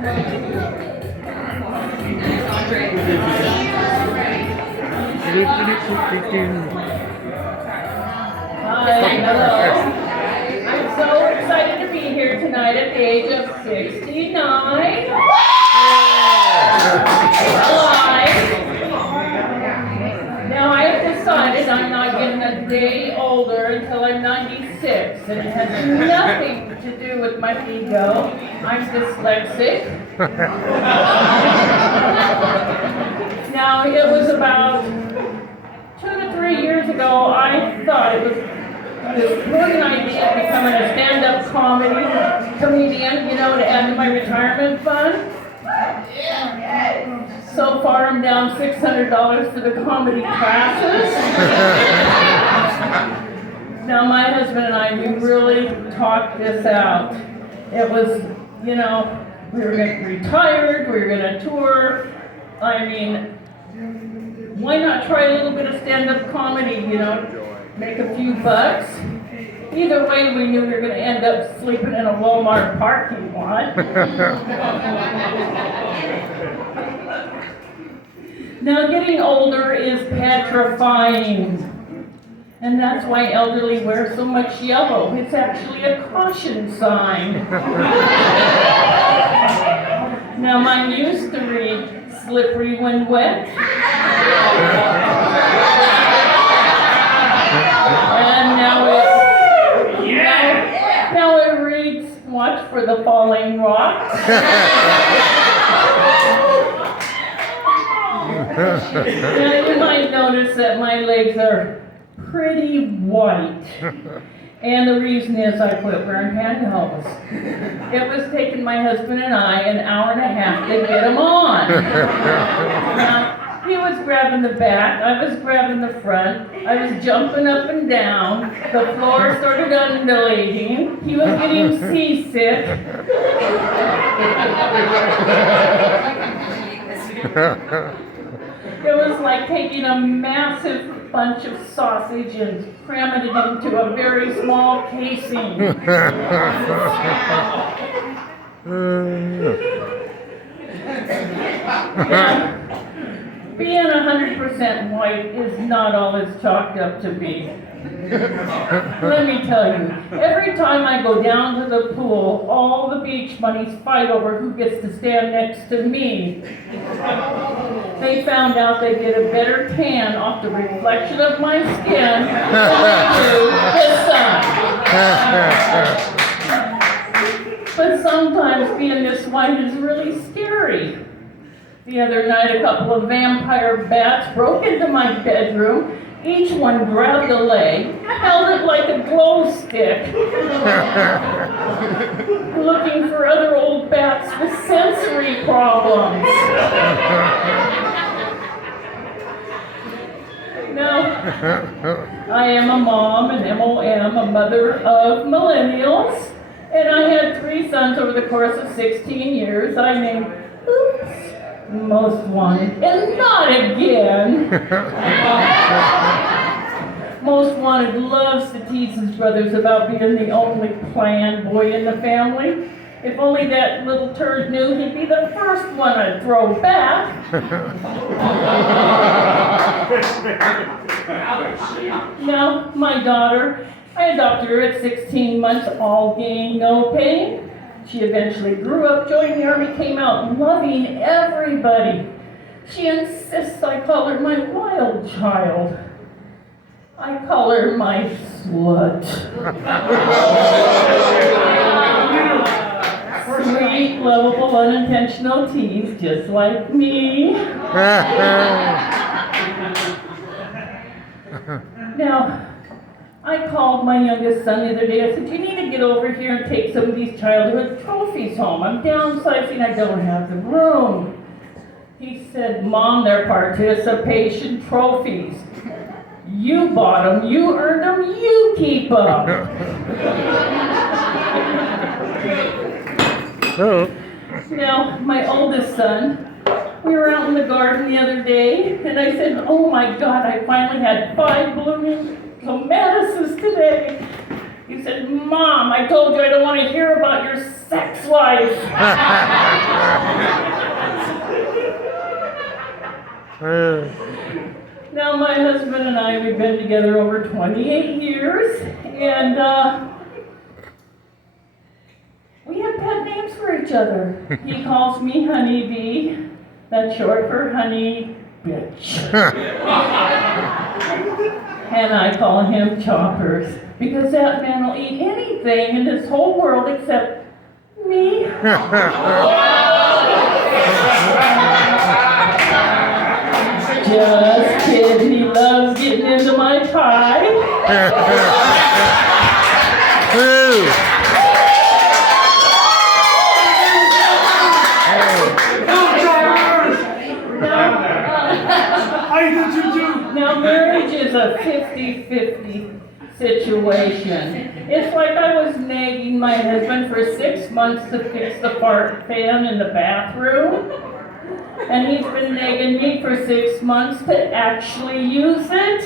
Hi, hello. I'm so excited to be here tonight at the age of 69. Now I have decided I'm not getting a day older until I'm 96, and it has nothing to do with my ego. I'm dyslexic. Now it was about 2 to 3 years ago, I thought it was this brilliant idea of becoming a stand-up comedian, to add to my retirement fund. So far, I'm down $600 for the comedy classes. Now, my husband and I, we really talked this out. It was, we were going to retire, we were going to tour. I mean, why not try a little bit of stand-up comedy, make a few bucks? Either way, we knew we were going to end up sleeping in a Walmart parking lot. Now, getting older is petrifying. And that's why elderly wear so much yellow. It's actually a caution sign. Now, mine used to read, slippery when wet. And now it reads, watch for the falling rocks. Now, you might notice that my legs are pretty white. And the reason is I quit wearing pantyhose. It was taking my husband and I an hour and a half to get them on. Now, he was grabbing the back, I was grabbing the front, I was jumping up and down, the floor started undulating, he was getting seasick. It was like taking a massive bunch of sausage and cramming it into a very small casing. Now, being 100% white is not all it's chalked up to be. Let me tell you, every time I go down to the pool, all the beach bunnies fight over who gets to stand next to me. They found out they get a better tan off the reflection of my skin than they do the sun. But sometimes being this white is really scary. The other night, a couple of vampire bats broke into my bedroom. Each one grabbed a leg, held it like a glow stick, looking for other old bats with sensory problems. Now, I am a mom, an MOM, a mother of millennials, and I had 3 sons over the course of 16 years. I named, most wanted, and not again. Most wanted loves to tease his brothers about being the only planned boy in the family. If only that little turd knew he'd be the first one I'd throw back. Now, my daughter, I adopted her at 16 months, all gain, no pain. She eventually grew up, joined the army, came out loving everybody. She insists I call her my wild child. I call her my slut. Sweet, lovable, unintentional tease, just like me. Now, I called my youngest son the other day. I said, you need to get over here and take some of these childhood trophies home. I'm downsizing, I don't have the room. He said, Mom, they're participation trophies. You bought them, you earned them, you keep them. Now, my oldest son, we were out in the garden the other day, and I said, oh my God, I finally had 5 blooming clematises today. He said, Mom, I told you I don't want to hear about your sex life. Now, my husband and I, we've been together over 28 years, and we have pet names for each other. He calls me Honeybee. That's short for honey bitch. And I call him Choppers, because that man will eat anything in this whole world except me. Just kidding, he loves getting into my pie. Now, marriage is a 50-50 situation. It's like I was nagging my husband for 6 months to fix the fart fan in the bathroom, and he's been nagging me for 6 months to actually use it.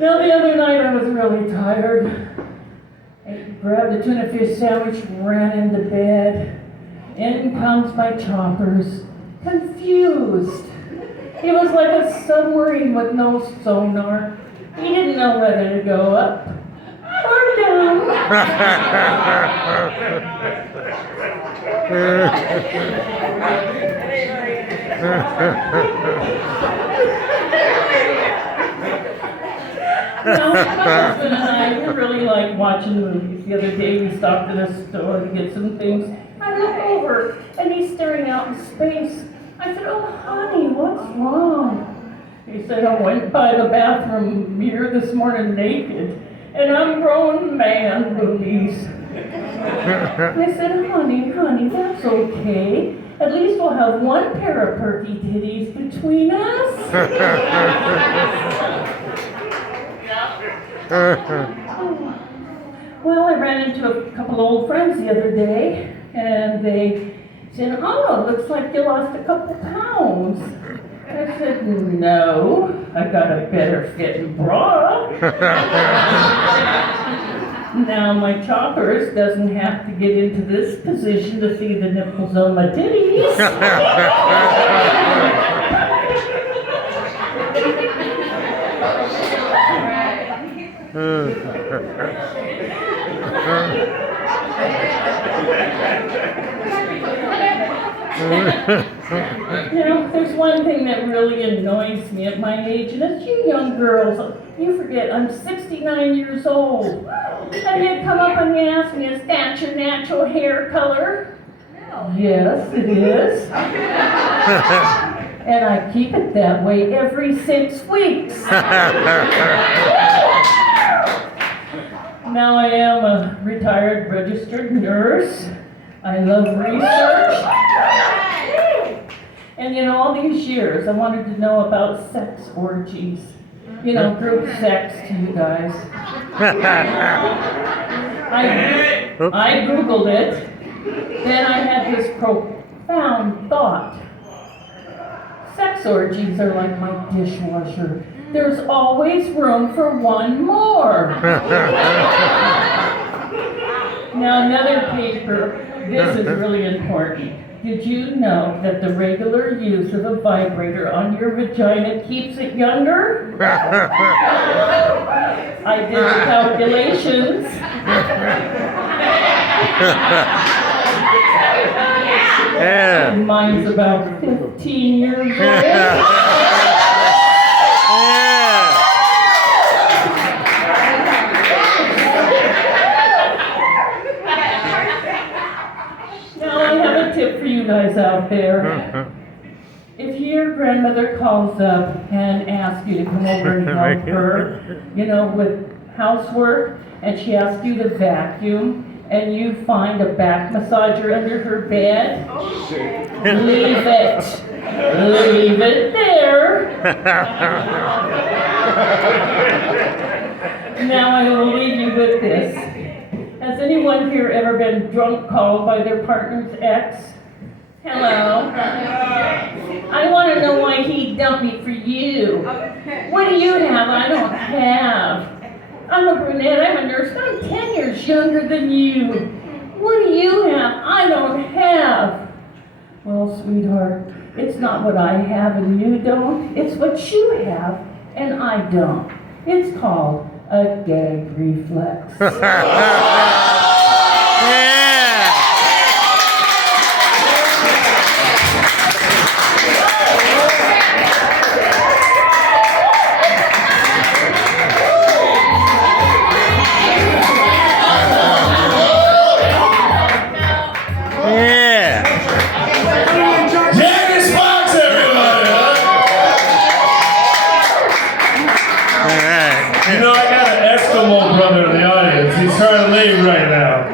Now, the other night I was really tired. I grabbed a tuna fish sandwich, ran into bed. In comes my Choppers, confused. He was like a submarine with no sonar. He didn't know whether to go up or down. Now, my husband and I, we really like watching movies. The other day we stopped at a store to get some things. I look over, and he's staring out in space. I said, "Oh, honey, what's wrong?" He said, "I went by the bathroom mirror this morning naked, and I'm growing man boobies." I said, honey, that's okay. At least we'll have one pair of perky titties between us. Well, I ran into a couple old friends the other day, and they said, "Oh, looks like you lost a couple pounds." I said, "No, I got a better fitting bra." Now my Choppers doesn't have to get into this position to see the nipples on my titties. You know, there's one thing that really annoys me at my age, and it's you young girls. You forget I'm 69 years old. And you come up and you ask me, "Is that your natural hair color?" No. Yes, it is. And I keep it that way every 6 weeks. Now I am a retired registered nurse. I love research. And in all these years, I wanted to know about sex orgies. You know, group sex to you guys. I Googled it. Then I had this profound thought. Sex orgies are like my dishwasher. There's always room for one more. Now another paper, this is really important. Did you know that the regular use of a vibrator on your vagina keeps it younger? I did the calculations. Yeah. Mine's about 15 years old. Yeah. Now I have a tip for you guys out there. If your grandmother calls up and asks you to come over and help her, you know, with housework, and she asks you to vacuum, and you find a back massager under her bed, leave it. Leave it there. Now I will leave you with this. Has anyone here ever been drunk called by their partner's ex? Hello. I want to know why he dumped me for you. What do you have I don't have? I'm a brunette, I'm a nurse, I'm 10 years younger than you. What do you have I don't have? Well, sweetheart, it's not what I have and you don't. It's what you have and I don't. It's called a gag reflex. You know, I got an Eskimo brother in the audience. He's trying to leave right now.